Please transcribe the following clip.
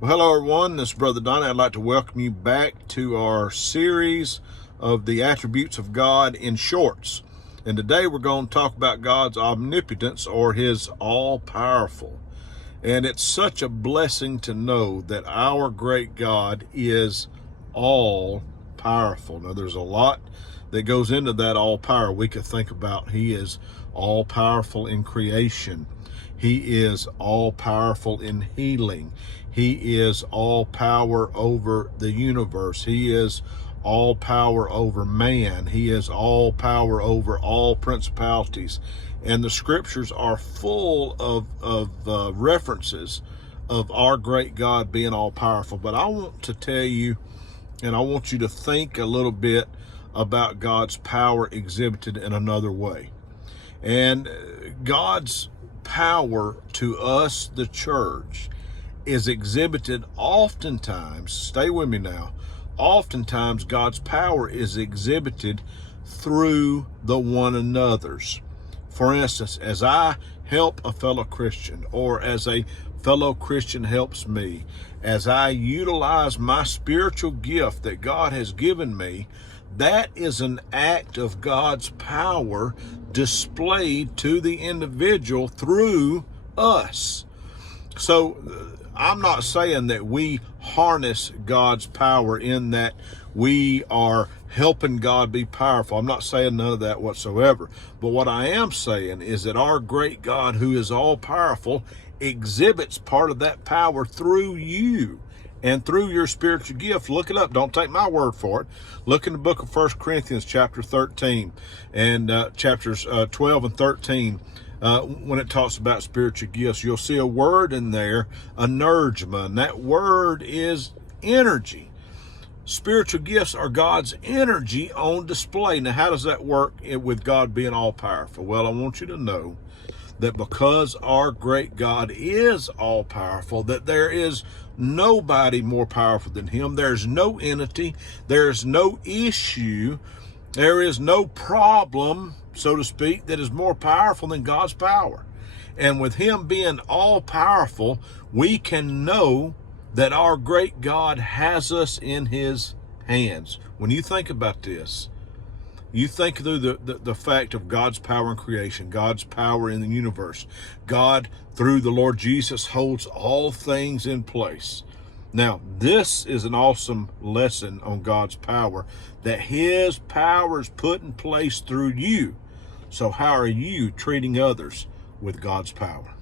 Well, hello everyone, this is Brother Donnie. I'd like to welcome you back to our series of the attributes of God in shorts. And today we're going to talk about God's omnipotence, or his all-powerful. And it's such a blessing to know that our great God is all-powerful. Now there's a lot that goes into that all-power. We could think about he is all-powerful in creation. He is all-powerful in healing. He is all power over the universe. He is all power over man. He is all power over all principalities. And the scriptures are full of references of our great God being all powerful. But I want to tell you, and I want you to think a little bit about God's power exhibited in another way. And God's power to us, the church, is exhibited oftentimes, stay with me now, oftentimes God's power is exhibited through the one another's. For instance, as I help a fellow Christian, or as a fellow Christian helps me, as I utilize my spiritual gift that God has given me, that is an act of God's power displayed to the individual through us. So I'm not saying that we harness God's power in that we are helping God be powerful. I'm not saying none of that whatsoever. But what I am saying is that our great God, who is all powerful, exhibits part of that power through you and through your spiritual gift. Look it up. Don't take my word for it. Look in the book of 1 Corinthians chapter 13 and chapters 12 and 13. When it talks about spiritual gifts, you'll see a word in there, energema, and that word is energy. Spiritual gifts are God's energy on display. Now, how does that work with God being all powerful? Well, I want you to know that because our great God is all powerful, that there is nobody more powerful than him. There's no entity, there's no issue, there is no problem, so to speak, that is more powerful than God's power. And with him being all powerful, we can know that our great God has us in his hands. When you think about this, you think through the fact of God's power in creation, God's power in the universe. God, through the Lord Jesus, holds all things in place. Now, this is an awesome lesson on God's power, that his power is put in place through you. So how are you treating others with God's power?